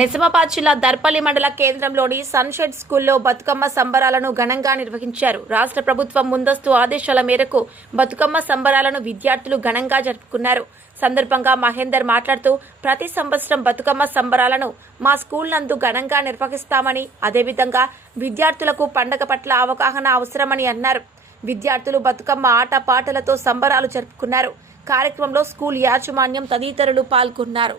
నిజామాబాద్ జిల్లా దర్పల్లి మండల కేంద్రంలోని సన్షెడ్ స్కూల్లో బతుకమ్మ సంబరాలను ఘనంగా నిర్వహించారు. రాష్ట్ర ప్రభుత్వం ముందస్తు ఆదేశాల మేరకు బతుకమ్మ సంబరాలను విద్యార్థులు ఘనంగా జరుపుకున్నారు. సందర్భంగా మహేందర్ మాట్లాడుతూ ప్రతి సంవత్సరం బతుకమ్మ సంబరాలను మా స్కూల్ నందు ఘనంగా నిర్వహిస్తామని అదేవిధంగా విద్యార్థులకు పండగ పట్ల అవగాహన అవసరమని అన్నారు. విద్యార్థులు బతుకమ్మ ఆట పాటలతో సంబరాలు జరుపుకున్నారు. కార్యక్రమంలో స్కూల్ యాజమాన్యం తదితరులు పాల్గొన్నారు.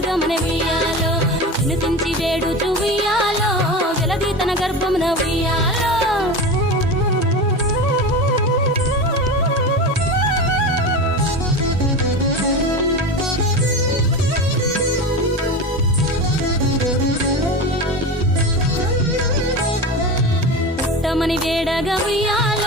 పలికి మన ఉయ్యాలో వినుతించి వేడు ఉయ్యాలో వెలది తన గర్భమున ఉయ్యాలో. మని వేడగా ఉయ్యాలో